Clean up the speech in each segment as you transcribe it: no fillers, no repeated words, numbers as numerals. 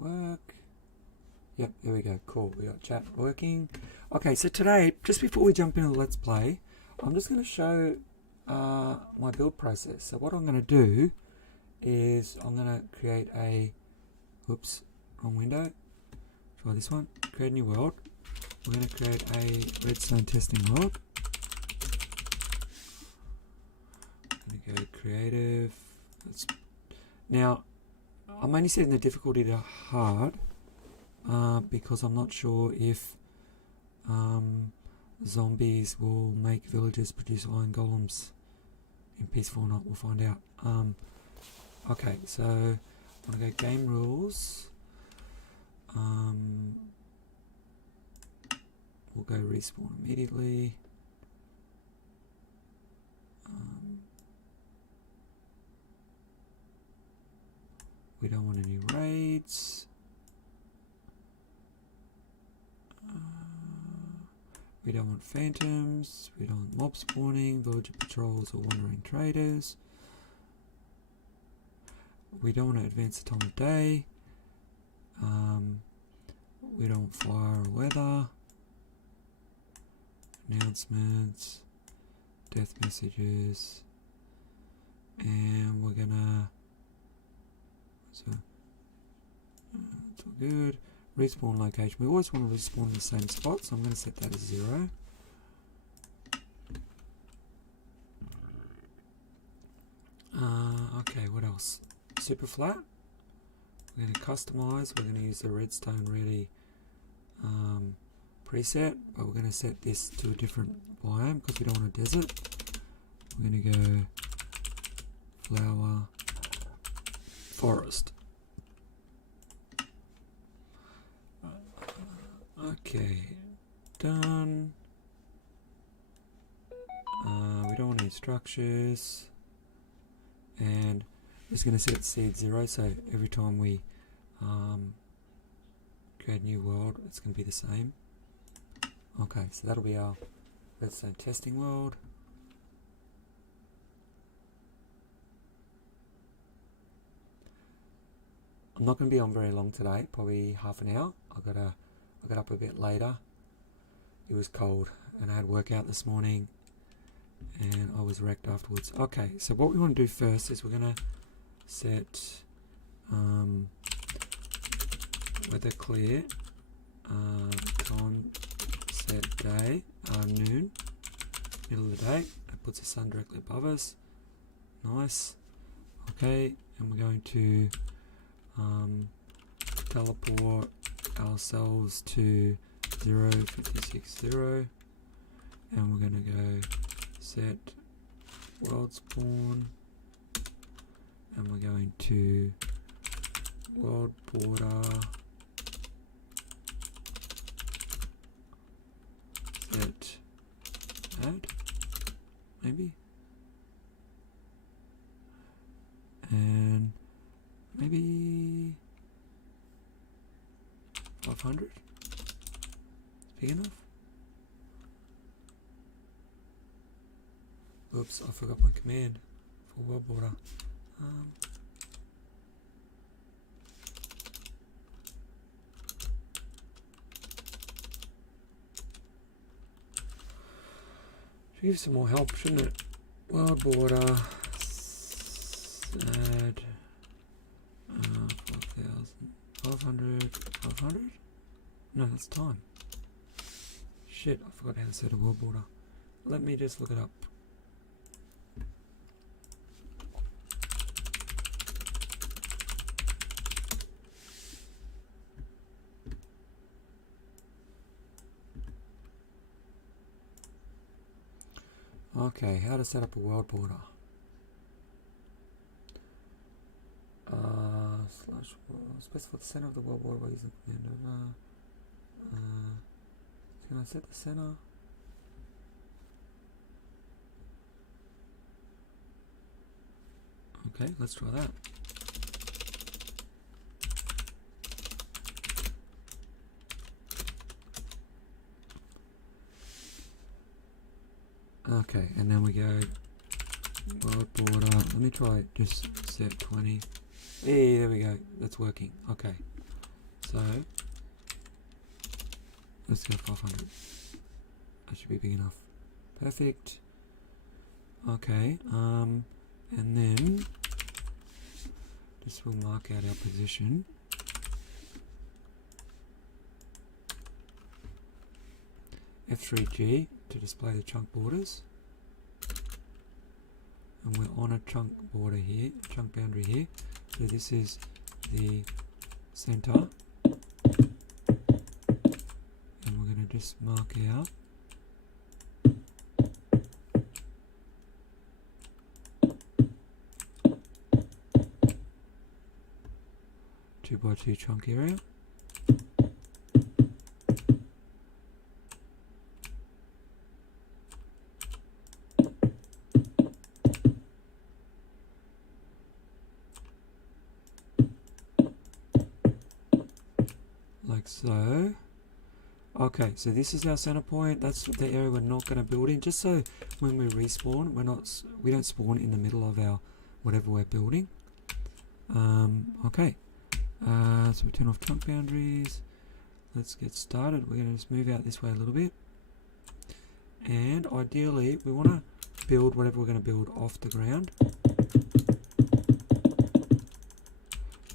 work. Yep, there we go. Cool. We got chat working. Okay, so today, just before we jump into the Let's Play, I'm just going to show my build process. So what I'm going to do is I'm going to create a, oops, wrong window. Try this one. Create a new world. We're going to create a redstone testing world. I'm going to go creative. Now, I'm only setting the difficulty to hard because I'm not sure if zombies will make villagers produce iron golems in peaceful or not. We'll find out. Okay, so I'm going to go game rules. We'll go respawn immediately. We don't want any raids. We don't want phantoms. We don't want mob spawning, villager patrols, or wandering traders. We don't want to advance the time of day. We don't want fire or weather. Announcements, death messages, and we're gonna. So it's all good. Respawn location. We always want to respawn in the same spot, so I'm going to set that as 0. Okay, what else? Super flat. We're going to customize. We're going to use the redstone ready preset, but we're going to set this to a different biome because we don't want a desert. We're going to go flower forest. Okay, done. We don't want any structures, and we're just going to set seed 0, so every time we create a new world, it's going to be the same. Okay, so that'll be our redstone testing world. I'm not going to be on very long today, probably half an hour. I got up a bit later. It was cold and I had work out this morning and I was wrecked afterwards. Okay, so what we want to do first is we're going to set weather clear, time set day, noon, middle of the day. That puts the sun directly above us. Nice. Okay, and we're going to teleport ourselves to 0.56.0, and we're going to go set world spawn, and we're going to world border set add, maybe, and maybe 500. Big enough? Oops, I forgot my command for world border. Should give some more help, shouldn't it? World border add 5,500. 500? No, that's time. Shit, I forgot how to set a world border. Let me just look it up. Okay, how to set up a world border. Slash specify the center of the world border by using the command of can I set the center? Okay, let's try that. Okay, and then we go world border. Let me try just set 20. Hey, there we go. That's working. Okay. So let's go 500. That should be big enough. Perfect. Okay, and then this will mark out our position. F3G to display the chunk borders. And we're on a chunk border here, chunk boundary here. So this is the center. And we're going to just mark out 2x2 chunk area. Like so. Okay, so this is our center point. That's the area we're not going to build in, just so when we respawn, we don't spawn in the middle of our whatever we're building. Okay, so we turn off chunk boundaries. Let's get started. We're going to just move out this way a little bit, and ideally we want to build whatever we're going to build off the ground,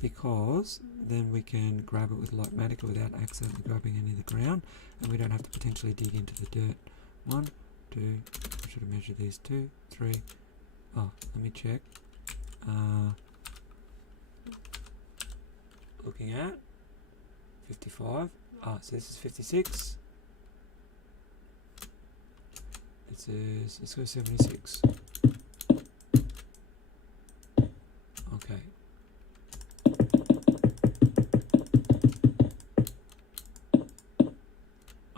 because then we can grab it with Lightmatica without accidentally grabbing any of the ground, and we don't have to potentially dig into the dirt. 1, 2, I should have measured these, 2, 3, oh, let me check. Looking at 55, so this is 56, this is, let's go 76, okay.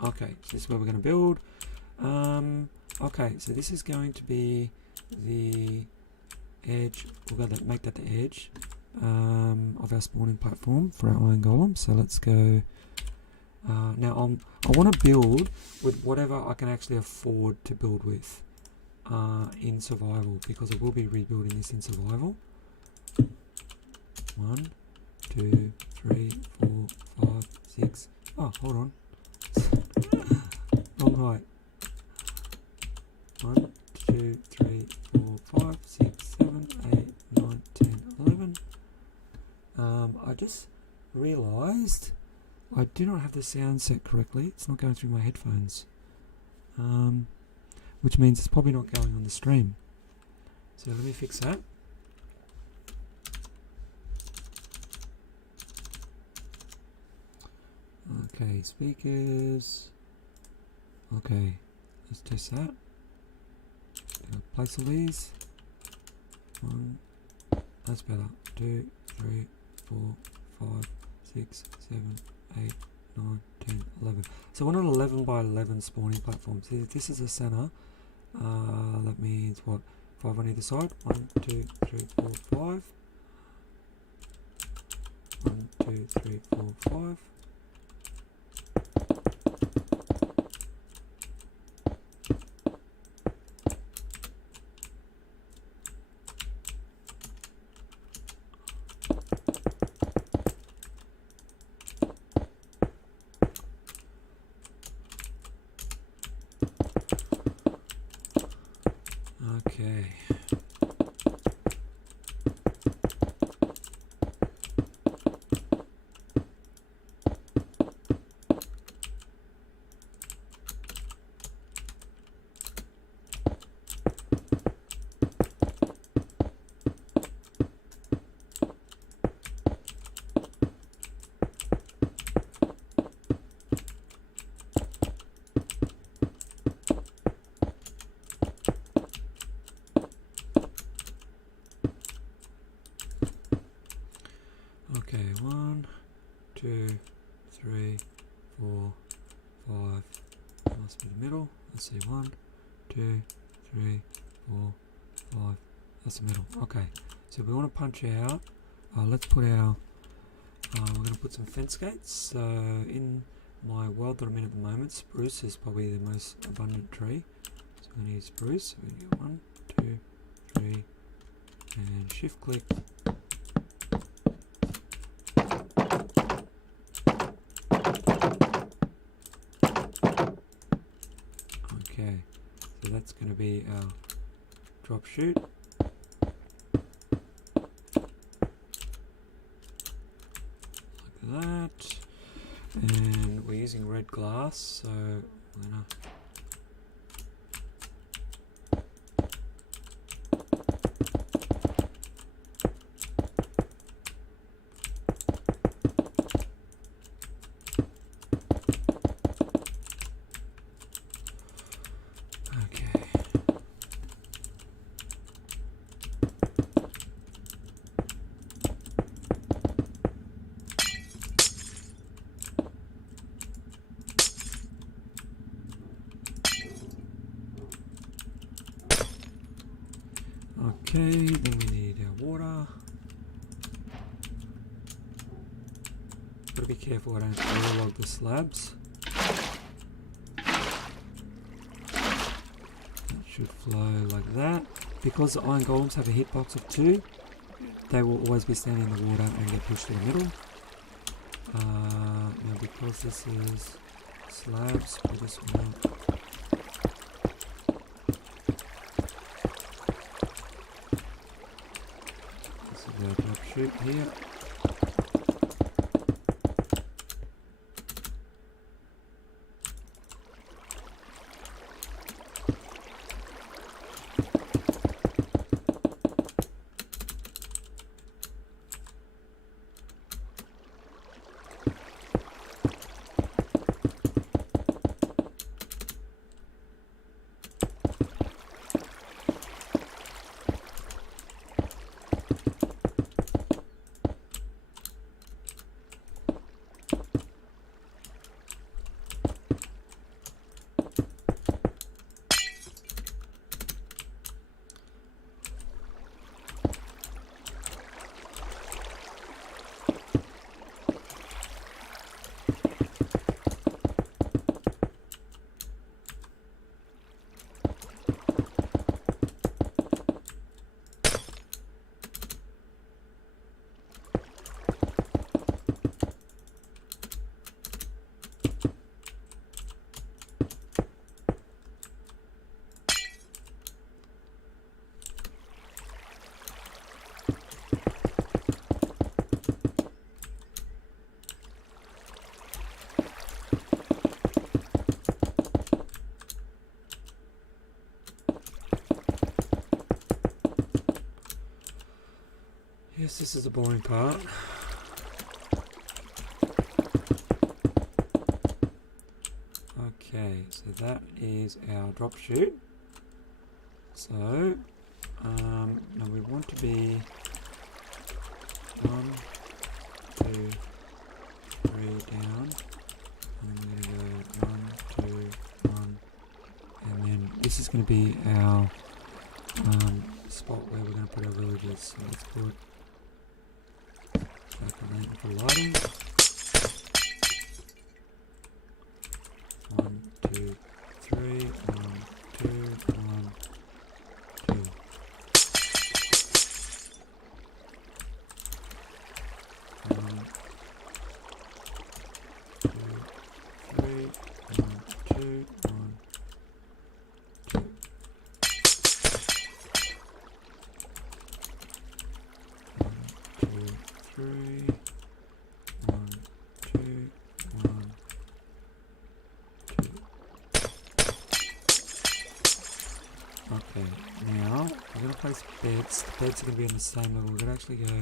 Okay, so this is where we're going to build. Okay, so this is going to be the edge. We're going to make that the edge of our spawning platform for our iron golem. So let's go. Now I want to build with whatever I can actually afford to build with in survival, because I will be rebuilding this in survival. 1, 2, 3, 4, 5, 6. Oh, hold on. Wrong height. 1, 2, 3, 4, 5, 6, 7, 8, 9, 10, 11. I just realised I do not have the sound set correctly. It's not going through my headphones, which means it's probably not going on the stream. So let me fix that. Okay, speakers. Okay, let's test that. Place all these. 1, that's better. 2, 3, 4, 5, 6, 7, 8, 9, 10, 11. So we're on an 11 by 11 spawning platform. So if this is the center, that means what? 5 on either side. 1, 2, 3, 4, 5. 1, 2, 3, 4, 5. Okay. Okay, 1, 2, 3, 4, 5. That must be the middle. Let's see, 1, 2, 3, 4, 5. That's the middle. Okay, so we want to punch out. Let's put our. We're going to put some fence gates. So in my world that I'm in at the moment, spruce is probably the most abundant tree. So we're going to use spruce. So we get 1, 2, 3, and shift click. that's going to be our drop chute. Like that. And we're using red glass, so we're going to okay, then we need our water. Gotta be careful I don't waterlog the slabs. That should flow like that. Because the iron golems have a hitbox of 2, they will always be standing in the water and get pushed to the middle. Now because this is slabs, we just want drop chute here. Yes, this is the boring part. Okay, so that is our drop chute. So, now we want to be 1, 2, 3 down. And I'm going to go 1, 2, 1. And then this is going to be our spot where we're going to put our villagers. So let's put jack-o'-lantern for lighting. 1, 2, 3, 1, 2, 1, 2. One, 2, 3, 1, 2, 1, 2. Three, 1, 2, 1, 2. Okay, now we're going to place beds. The beds are going to be on the same level. We're going to actually go, I'm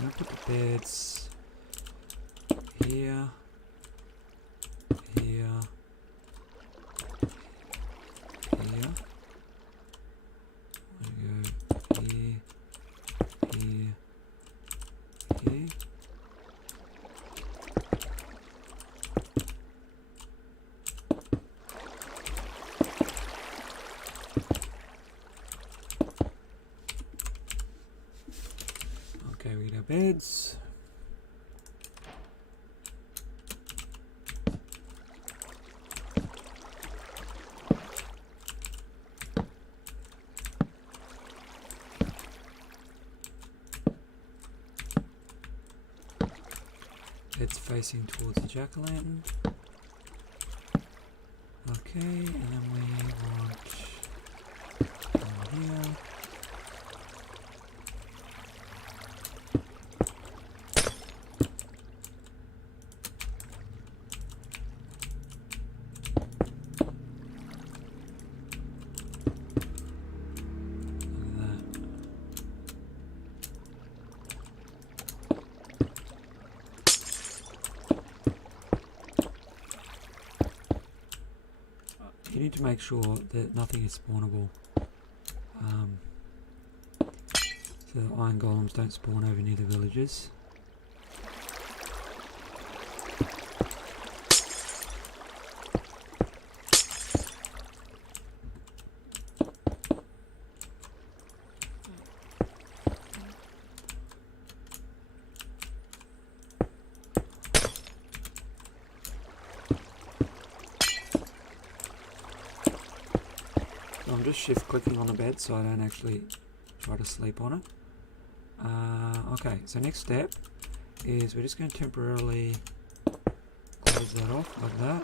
going to put the beds here, here, here. I'm going to go here, here. Okay. Okay, we get our beds. It's facing towards the jack-o'-lantern. Okay, and then we want Over here. You need to make sure that nothing is spawnable, so the iron golems don't spawn over near the villages. I'm just shift clicking on the bed so I don't actually try to sleep on it. Okay, so next step is we're just going to temporarily close that off like that,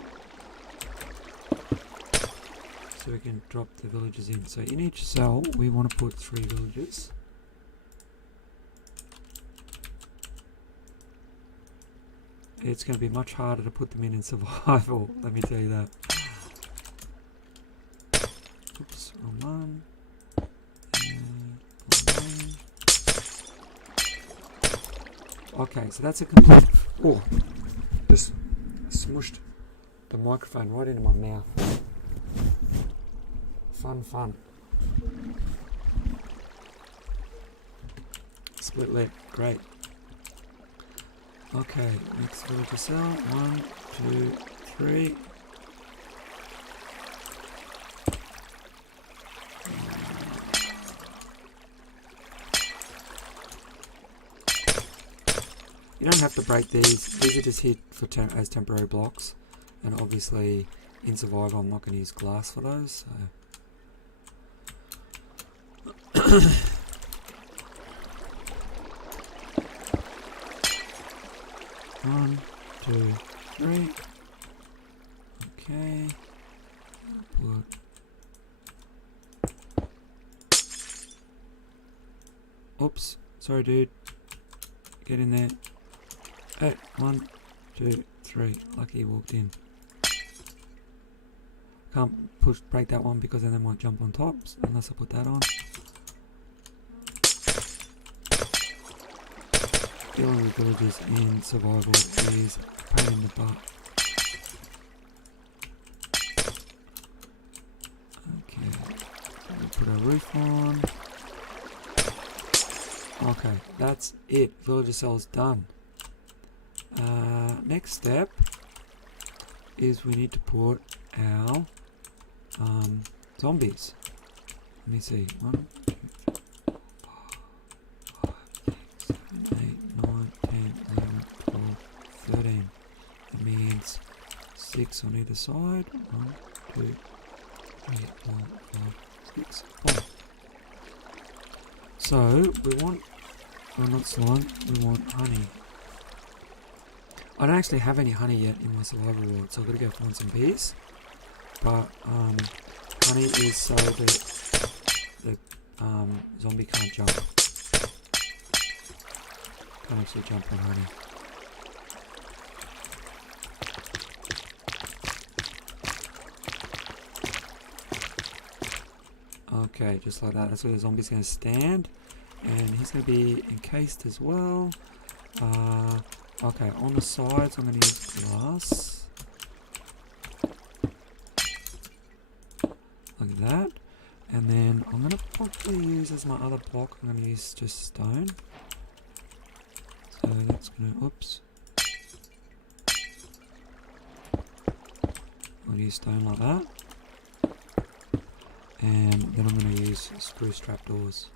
so we can drop the villagers in. So in each cell we want to put 3 villagers. It's going to be much harder to put them in survival, let me tell you that. Oops, wrong one. Okay, so that's a complete... Oh, just smushed the microphone right into my mouth. Fun. Split lip, great. Okay, next villager cell. 1, 2, 3. You don't have to break these. These are just here for as temporary blocks, and obviously in survival I'm not going to use glass for those. So. 1, 2, 3. Okay. Oops. Sorry, dude. Get in there. Hey, 1, 2, 3. Lucky he walked in. Can't break that one because then they might jump on top unless I put that on. Dealing with villagers in survival is a pain in the butt. Okay, we put our roof on. Okay, that's it. Villager cells done. Next step is we need to put our zombies. Let me see. 1, 2, 3, 4, 5, 6, 7, 8, 9, 10, 11, 12, 13. That means 6 on either side. 1, 2, 3, 4, 5, 6, 4. So we want, well, not slime, we want honey. I don't actually have any honey yet in my survival world, so I've got to go find some bees. But honey is so that the zombie can't jump. Can't actually jump on honey. Okay, just like that. That's where the zombie's going to stand. And he's going to be encased as well. Okay, on the sides I'm going to use glass. Like that. And then I'm going to probably use as my other block, I'm going to use just stone. So that's going to, oops. I'm going to use stone like that. And then I'm going to use spruce trapdoors.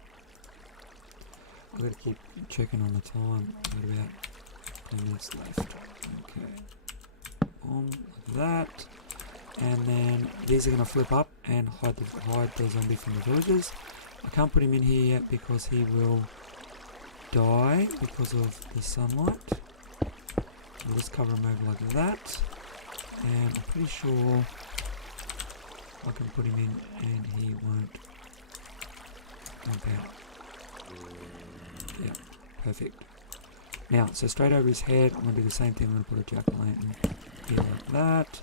I've got to keep checking on the time. I've got about 10 minutes left. Okay. Boom, like that. And then these are going to flip up and hide the zombie from the villagers. I can't put him in here yet because he will die because of the sunlight. We'll just cover him over like that. And I'm pretty sure I can put him in and he won't jump out. Yeah, perfect. Now, so straight over his head, I'm going to do the same thing. I'm going to put a jack-o'-lantern here like that.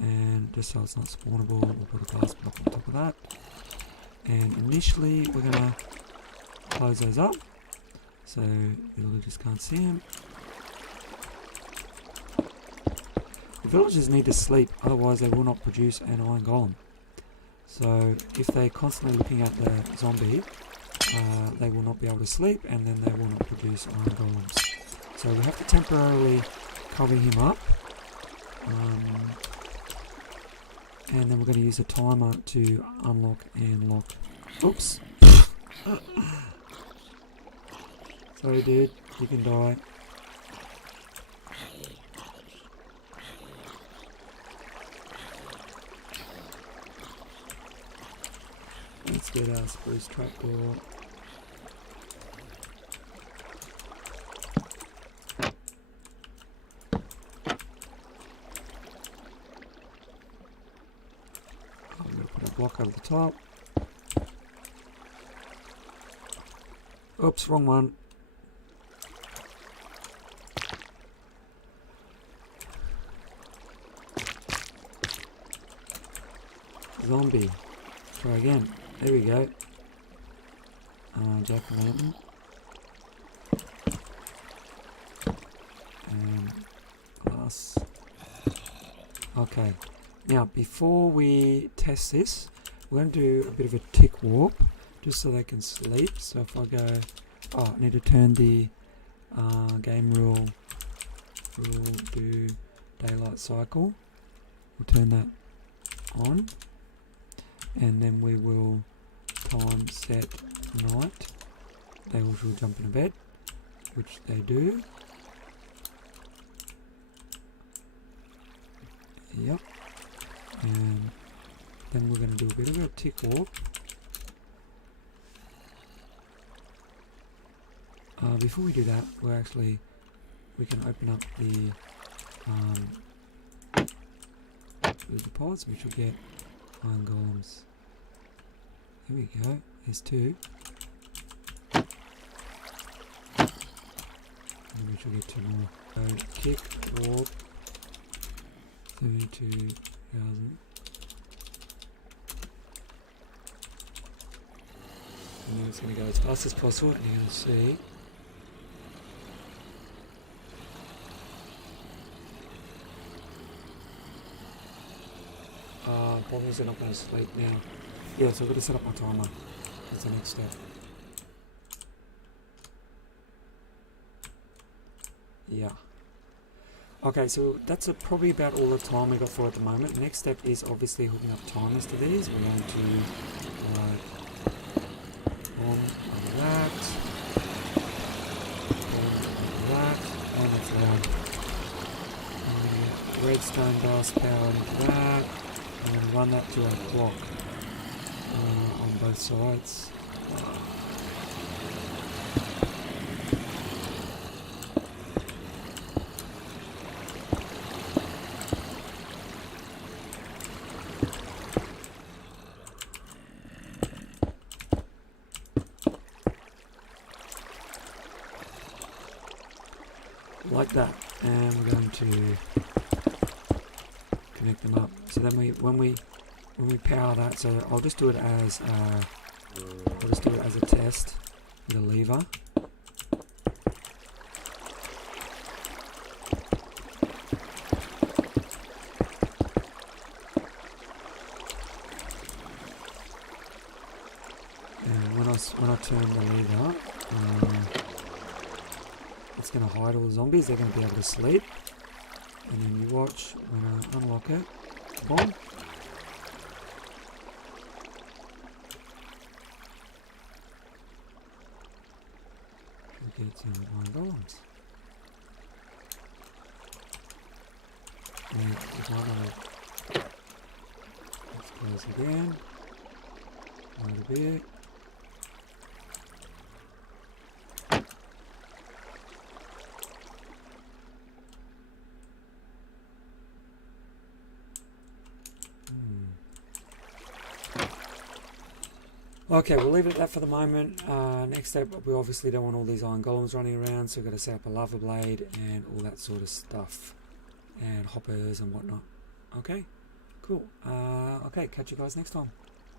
And just so it's not spawnable, we'll put a glass block on top of that. And initially, we're going to close those up. So the villagers can't see him. The villagers need to sleep, otherwise they will not produce an iron golem. So if they're constantly looking at the zombie, they will not be able to sleep, and then they will not produce iron golems. So we have to temporarily cover him up, and then we're going to use a timer to unlock and lock. Oops. Sorry dude, you can die. Let's get our spruce trapdoor. I'm going to put a block over the top. Oops, wrong one. Zombie. Try again. There we go. Jack-o'-lantern. And glass. Okay. Now, before we test this, we're going to do a bit of a tick warp, just so they can sleep. So if I go... Oh, I need to turn the game rule do daylight cycle. We'll turn that on. And then we will time set night. They will jump into bed, which they do. Yep. And then we're going to do a bit of a tick warp. Before we do that, we can open up the pods, which will get iron golems. There we go. There's two. And we should get two more. So kick warp 32,000. And then it's going to go as fast as possible, and you're going to see. Problem is they're not going to sleep now. Yeah, so I've got to set up my timer. That's the next step. Yeah. Okay, so that's probably about all the time we got for at the moment. The next step is obviously hooking up timers to these. We're going to on like that, and it's redstone dust power into that, and then run that to our clock on both sides. Like that, and we're going to connect them up. So then when we power that, so I'll just do it as a test with a lever. And when I turn the lever, it's going to hide all the zombies. They're going to be able to sleep. And then you watch when I unlock it. Boom. We get some iron golems. And if I let's close again. Wait a bit. Okay, we'll leave it at that for the moment. Next step, we obviously don't want all these iron golems running around, so we've got to set up a lava blade and all that sort of stuff. And hoppers and whatnot. Okay, cool. Okay, catch you guys next time.